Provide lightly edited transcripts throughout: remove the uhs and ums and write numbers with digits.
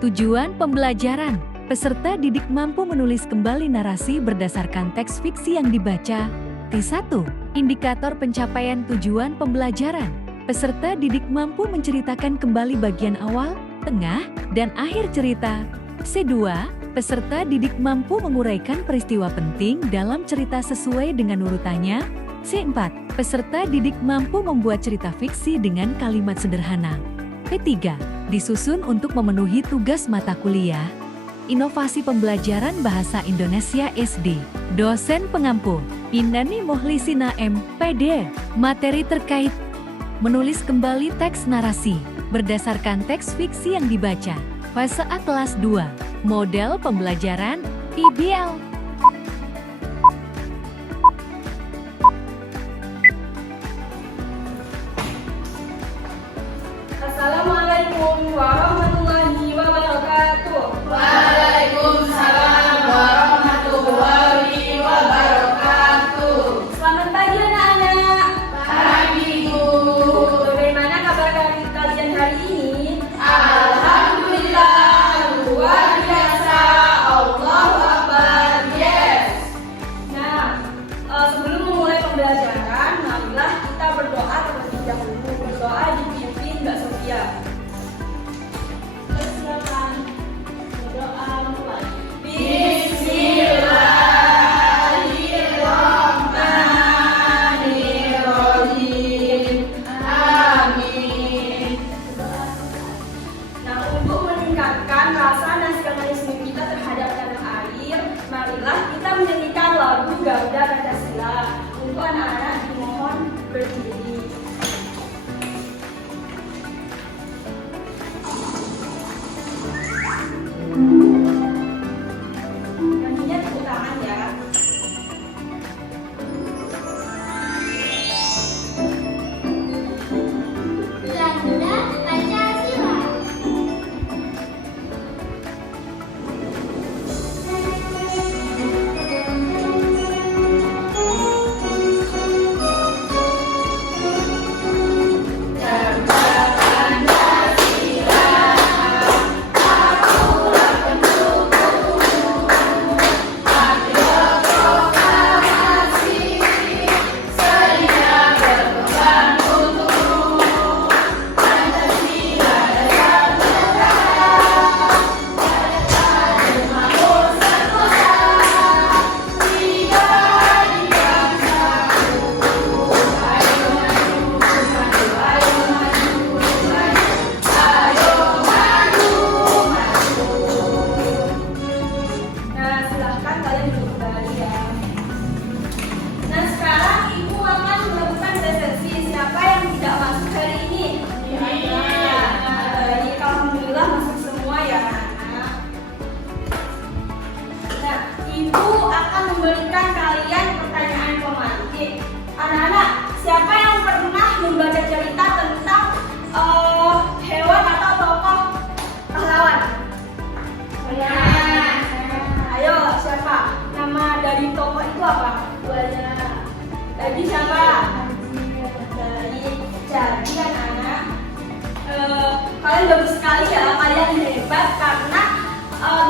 Tujuan pembelajaran. Peserta didik mampu menulis kembali narasi berdasarkan teks fiksi yang dibaca. T1. Indikator pencapaian tujuan pembelajaran. Peserta didik mampu menceritakan kembali bagian awal, tengah, dan akhir cerita. C2. Peserta didik mampu menguraikan peristiwa penting dalam cerita sesuai dengan urutannya. C4. Peserta didik mampu membuat cerita fiksi dengan kalimat sederhana. P3. Disusun untuk memenuhi tugas mata kuliah. Inovasi pembelajaran Bahasa Indonesia SD. Dosen pengampu, Indani Muhlisina M.Pd. Materi terkait menulis kembali teks narasi berdasarkan teks fiksi yang dibaca. Fase A kelas 2. Model pembelajaran IBL. Assalamualaikum warahmatullahi wabarakatuh. Waalaikumsalam warahmatullahi wabarakatuh. Selamat pagi anak-anak. Pagi, Bu. Bagaimana kabar kalian hari ini? Alhamdulillah, luar biasa. Allahu Akbar. Yes. Nah, sebelum memulai pembelajaran, marilah kita berdoa terlebih dahulu. Berdoa dipimpin Mbak Sofia. Silakan berdoa mulai. Bismillahirrahmanirrahim. Amin. Nah, untuk meningkatkan rasa nasionalisme kita terhadap tanah air, marilah kita menyanyikan lagu Garuda Pancasila. Untuk anak-anak dimohon berdiri. Nantinya tepuk tangan ya. Garuda Pancasila. Nah, silahkan kalian duduk kembali ya. Nah, sekarang Ibu akan melakukan resepsi. Siapa yang tidak masuk hari ini? Baik, alhamdulillah masuk semua ya anak-anak. Nah, Ibu akan memberikan kalian pertanyaan pemantik. Anak-anak, siapa yang pernah membaca cerita tentang hewan atau tokoh pahlawan? Ayo, siapa? Nama dari tokoh itu apa? Jadi siapa? Baik. Jadi anak-anak, kalian bagus sekali ya, kalian hebat karena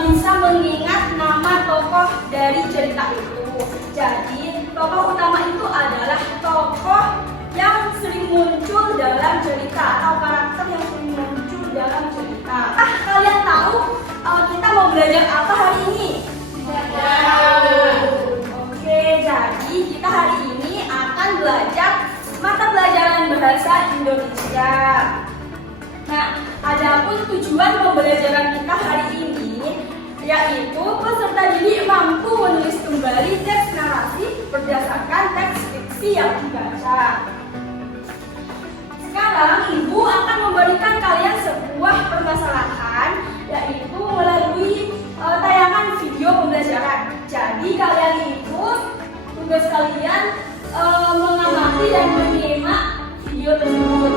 bisa mengingat nama tokoh dari cerita itu. Jadi tokoh utama itu adalah tokoh yang sering muncul dalam cerita atau karakter yang sering muncul dalam cerita. Kalian tahu kita mau belajar apa hari ini? Oke, jadi kita hari ini akan belajar mata pelajaran bahasa Indonesia. Nah, adapun tujuan pembelajaran kita hari ini yaitu peserta didik mampu menulis kembali teks narasi berdasarkan teks fiksi yang dibaca. Sekarang Ibu akan memberikan kalian sebuah permasalahan yaitu melalui tayangan video pembelajaran. Jadi kalian itu tugas kalian mengamati dan menyimak video tersebut.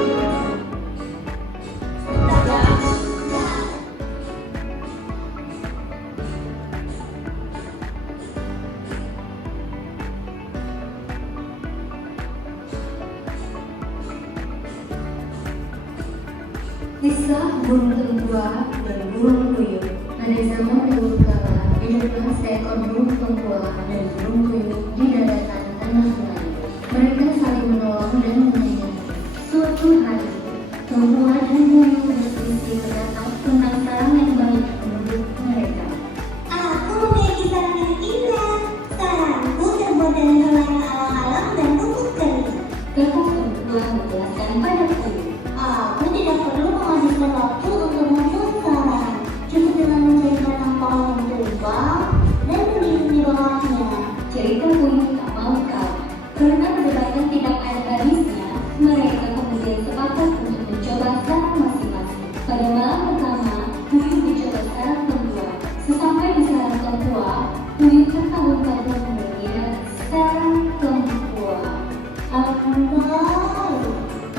Kisah burung tumbuah dan burung puyuh. Pada zaman dahulu kala, hiduplah seekor burung tumbuah dan burung puyuh di daratan tanah Melayu. Mereka saling menolong dan menyayangi. Suatu hari, tumbuah dan puyuh berselisih pendapat tentang sarang yang baik untuk mereka. Aku memiliki sarang yang indah. Sarangku terbuat dari helai alang-alang dan rumput kering. Kata tumbuah menjelaskan pada puyuh. Aku tidak perlu menghabiskan waktu untuk membuat sarang. Cukup dengan mencari batang pohon yang tumbang dan berdiri di bawahnya. Cerita puyuh tak mau kalah. Karena perdebatan tidak ada habisnya, mereka kemudian sepakat untuk mencoba sarang masing-masing. Pada malam pertama, puyuh mencoba sarang tumbuah. Sesampai di sarang tumbuah, puyuh terkagum-kagum melihat sarang tumbuah. Wow,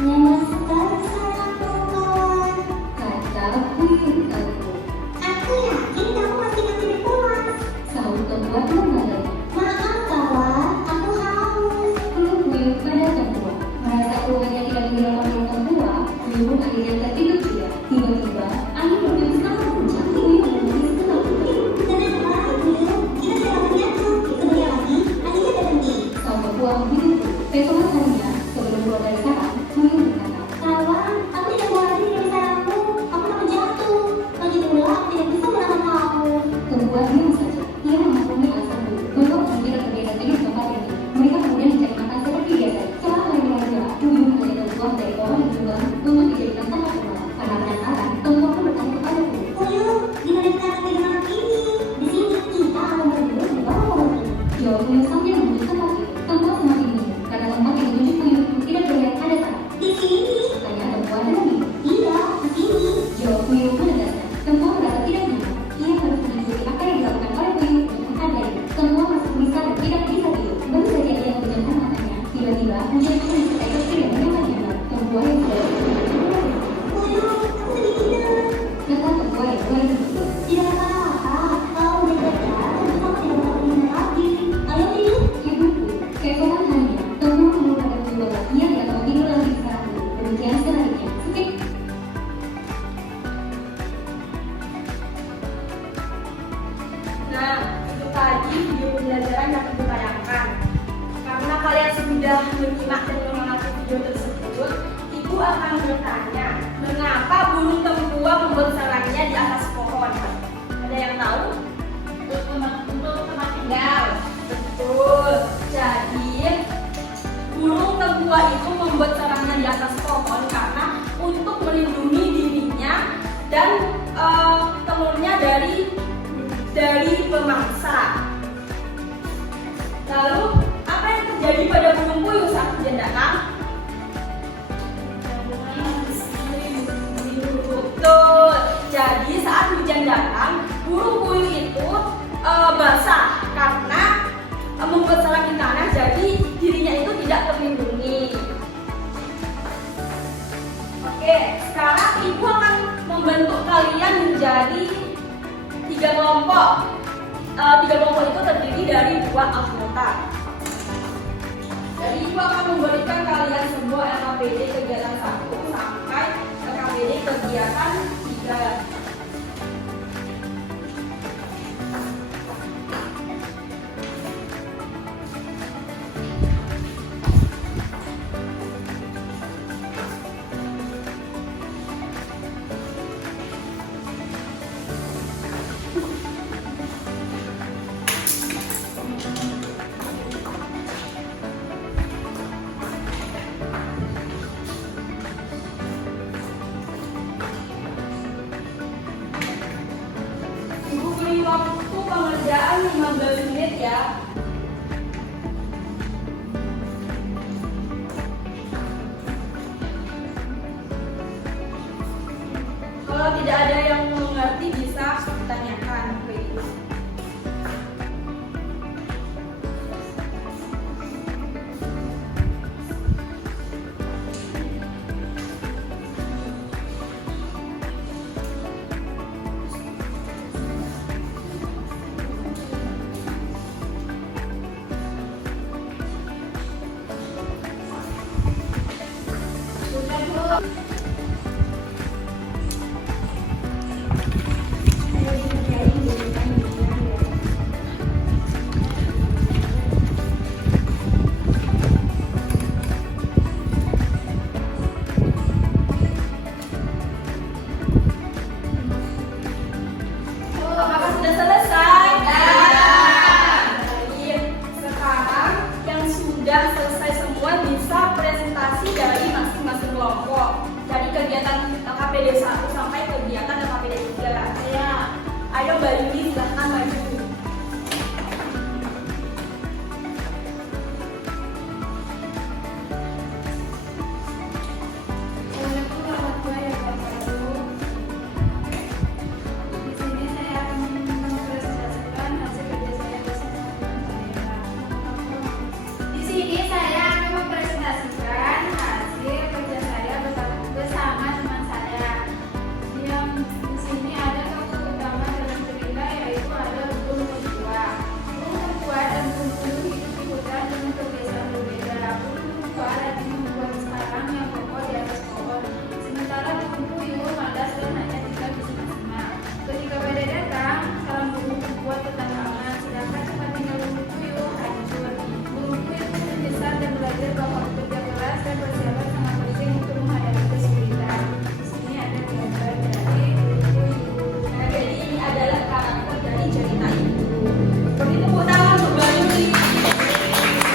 nyaman sekali sarangku, kawan. Kata puyuh kagum. Aku yakin kamu masih tidak puas. Sahut tumbuah kembali. Maaf kawan, aku haus. Puyuh pada tumbuah. Merasa keluarnya tidak menghiraukan oleh tumbuah, puyuh pun akhirnya tertidur juga. Tiba-tiba, angin bertiup sangat kencang. Puyuh menangis ketakutan. Tenang kembali, Puyuh. Kita tidak akan jatuh. Sebentar lagi, anginnya berhenti. Sang tumbuah begitu. Keesokan harinya, sebelum keluar dari sarang, puyuh berkata, Kawan, aku tidak mau lari dari sarangku. Aku takut jatuh. Lagi pula, aku tidak bisa melawan kamu. tumbuah diam saja. Ia mengampuni alasan puyuh. Bahwa puyuh tidak terbiasa tidur di tempat ini. Mereka kemudian mencari makan seperti biasa. Setelah hari mulai puyuh mengajak tumbuah dari pohon yang tumbang untuk dijadikan tempat bermalam. Karena penasaran, tumbuah pun bertanya kepada puyuh. Puyuh, di mana kita akan tidur malam ini? Di sini, kita akan berdua di bawah pohon ini. Jawab puyuh sambil menuju tempat itu. Tumbuah semakin bingung karena tempat yang dituju puyuh tidak terlihat ada sarang. Di sini? Tanya tumbuah dengan bingung. Iya, di sini. Jawab puyuh menegaskan. Tumbuah merasa tidak nyaman. Ia harus mengikuti apa yang dilakukan oleh puyuh untuk menghargai. Tumbuah masih gelisah dan tidak bisa tidur. Baru saja ia memejamkan matanya. Tiba-tiba muncul pohon seekor kecil yang nyaman-nyaman. Tumbuah yang sudah Puyuh, aku sedih tidur. kata tumbuah yang mulai tidur. Tidak apa-apa. Kalau udah sadar, tentu kamu tidak bakal tidur lagi. Ayo tidur. Ibuku, keesokan harinya, tumbuah mengeluarkan puyuh bahwa ia tidak mau tidur lagi di sarang puyuh. Demikian selanjutnya. Skip. Nah, itu tadi video pembelajaran yang aku tayangkan. Karena kalian sudah menyimak dan mengamati video tersebut, Ibu akan bertanya, mengapa burung tumbuah membuat sarangnya di atas pohon? Ada yang tahu? Untuk tempat tinggal. Betul. Jadi, burung tumbuah itu membuat sarangnya di atas pohon karena untuk melindungi dirinya dan telurnya dari pemangsa. Lalu, apa yang terjadi pada burung puyuh saat hujan datang? Betul. Jadi saat hujan datang, burung puyuh itu basah karena membuat sarang di tanah, jadi dirinya itu tidak terlindungi. Oke, sekarang Ibu akan membentuk kalian menjadi 3 kelompok. 3 kelompok itu terdiri dari 2 anggota. Jadi Ibu akan memberikan kalian sebuah LKPD kegiatan 1 sampai LKPD kegiatan 3. Ibu beri waktu pengerjaan 15 menit ya. Kalau tidak ada yang mengerti bisa ditanyakan ke Ibu. Apakah sudah selesai? Baik. Sekarang yang sudah selesai semua bisa presentasi dari masing-masing kelompok. Dari kegiatan KPD 1 sampai kegiatan KPD 3. Ayo Mbak Yuli, silahkan maju. Assalamualaikum warahmatullahi wabarakatuh. Di sini saya akan mempresentasikan hasil kerja saya bersama teman saya. Di sini saya akan mempresentasikan hasil kerja saya bersama teman saya. Yang di sini ada tokoh utama dalam cerita, yaitu ada burung tertua. Burung tertua dan burung puyuh hidup di hutan dengan kebiasaan berbeda. Burung tertua rajin membuat sarang yang kokoh di atas pohon, sementara burung puyuh malas dan hanya tinggal di semak-semak. Ketika badai datang, sarang burung tertua tetap aman, sedangkan tempat tinggal burung puyuh hancur. Burung puyuh pun menyesal dan belajar bahwa kerja keras dan persiapan sangat penting untuk menghadapi kesulitan. Di sini ada gambar dari burung puyuh. Nah, jadi ini adalah karakter dari cerita itu. Beri tepuk tangan untuk Mbak Yuli.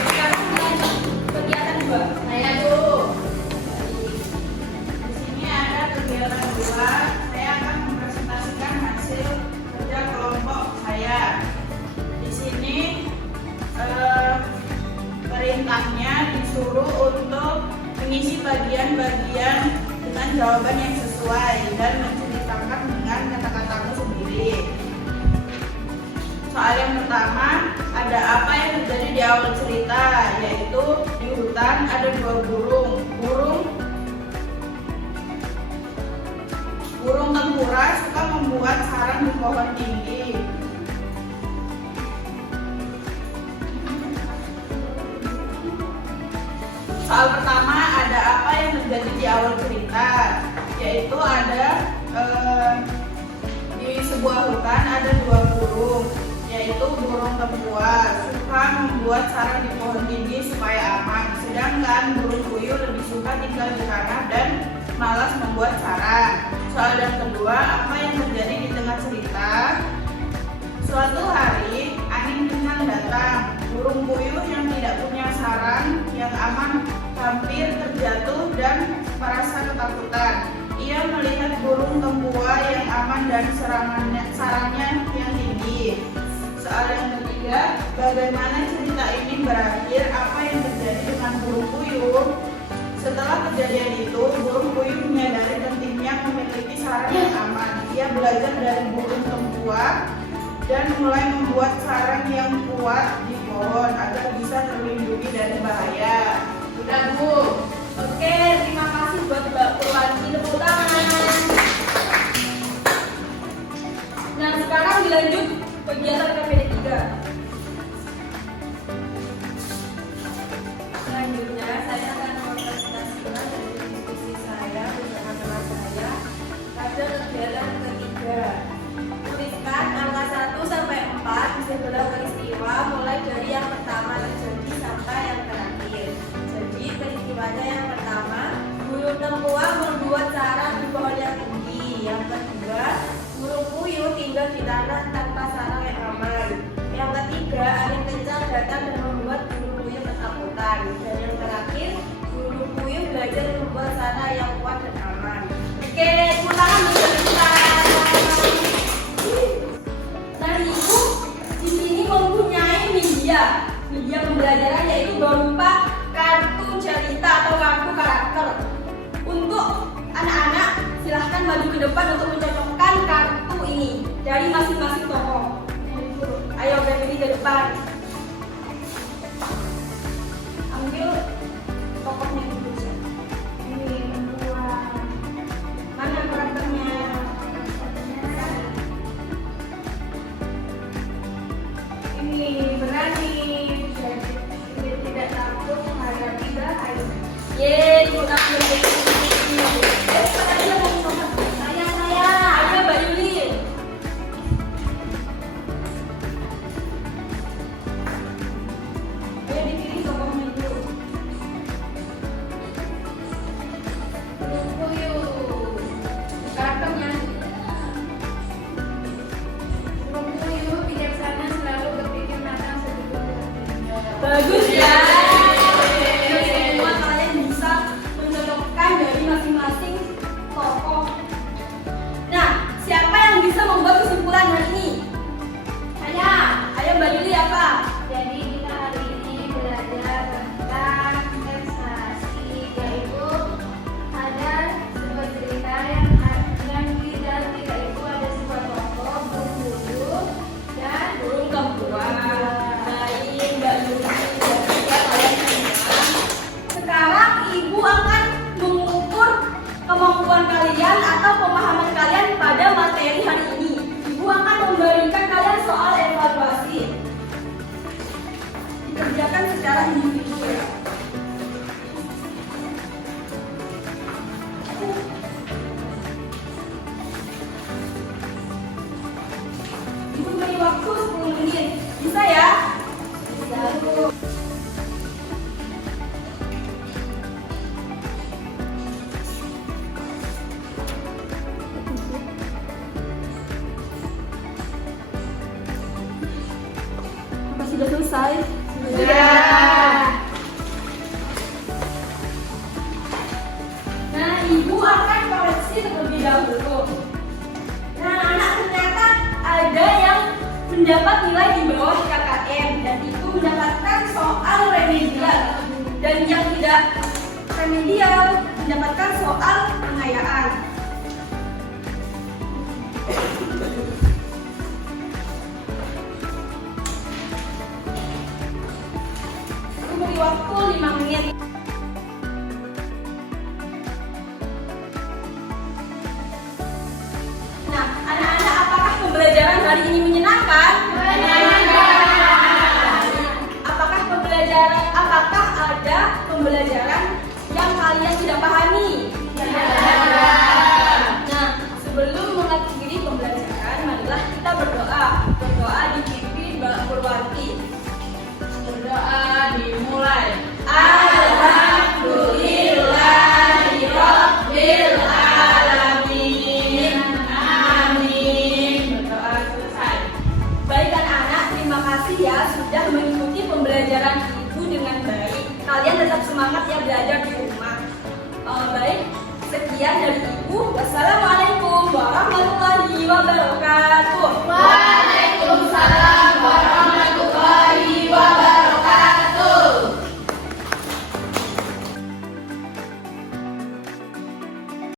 Sekarang lanjut kegiatan 2. Saya dulu. Di sini ada kegiatan 2. Saya akan mempresentasikan hasil kerja kelompok saya. Di sini perintahnya disuruh untuk mengisi bagian-bagian dengan jawaban yang sesuai dan menceritakan dengan kata-katamu sendiri. Soal yang pertama, ada apa yang terjadi di awal cerita, yaitu di hutan ada 2 burung. Burung tempura suka membuat sarang di pohon tinggi. Soal pertama, ada apa yang terjadi di awal cerita, yaitu ada di sebuah hutan ada 2 burung, yaitu burung tempua suka membuat sarang di pohon tinggi supaya aman, sedangkan burung puyuh lebih suka tinggal di tanah dan malas membuat sarang. Soal yang kedua, apa yang terjadi di tengah cerita? Suatu hari angin kencang datang. Burung puyuh yang tidak punya sarang yang aman hampir terjatuh dan merasa ketakutan. Ia melihat burung tempua yang aman dan sarangnya yang tinggi. Soal yang ketiga, bagaimana cerita ini berakhir? Apa yang terjadi dengan burung puyuh? Setelah kejadian itu, burung puyuh menyadari pentingnya memiliki sarang yang aman. Ia belajar dari burung tempua dan mulai membuat sarang yang kuat di pohon agar bisa terlindungi dari bahaya. Udah, Bu. Oke, terima kasih buat Mbak Purwanti, tepuk tangan. Nah, sekarang dilanjut kegiatan KPD 3. Selanjutnya, saya akan mempresentasikan dari diskusi saya bersama teman saya pada kegiatan ketiga. Tuliskan angka 1 sampai 4 di sebelah peristiwa mulai dari yang pertama terjadi sampai yang terakhir. Jadi peristiwanya yang pertama, burung tempua membuat sarang di pohon yang tinggi. Yang kedua, burung puyuh tinggal di tanah tanpa sarang yang aman. Yang ketiga, angin kencang datang dan membuat burung puyuh ketakutan. Dan yang terakhir, burung puyuh belajar membuat sarang yang kuat dan aman. Oke, tepuk tangan untuk kita. Nah, Ibu di sini mempunyai media pembelajaran, yaitu berupa kartu cerita atau kartu karakter. Untuk anak-anak, silahkan maju ke depan untuk mencocokkan kartu ini dari masing-masing tokoh. Ayo berdiri ke depan. Ambil tokohnya dulu. Ini dua. Mana karakternya? Ini berani, tidak takut menghadapi bahaya. Yeay, tepuk tangan. Saya. Ayo Mbak Yuli, sudah selesai? Sudah. Nah, Ibu akan koreksi terlebih dahulu. Nah, anak ternyata ada yang mendapat nilai di bawah KKM dan itu mendapatkan soal remedial, dan yang tidak remedial mendapatkan soal pengayaan. Aku beri waktu 5 menit. Nah, anak-anak, apakah pembelajaran hari ini menyenangkan? Apakah ada pembelajaran yang kalian tidak pahami?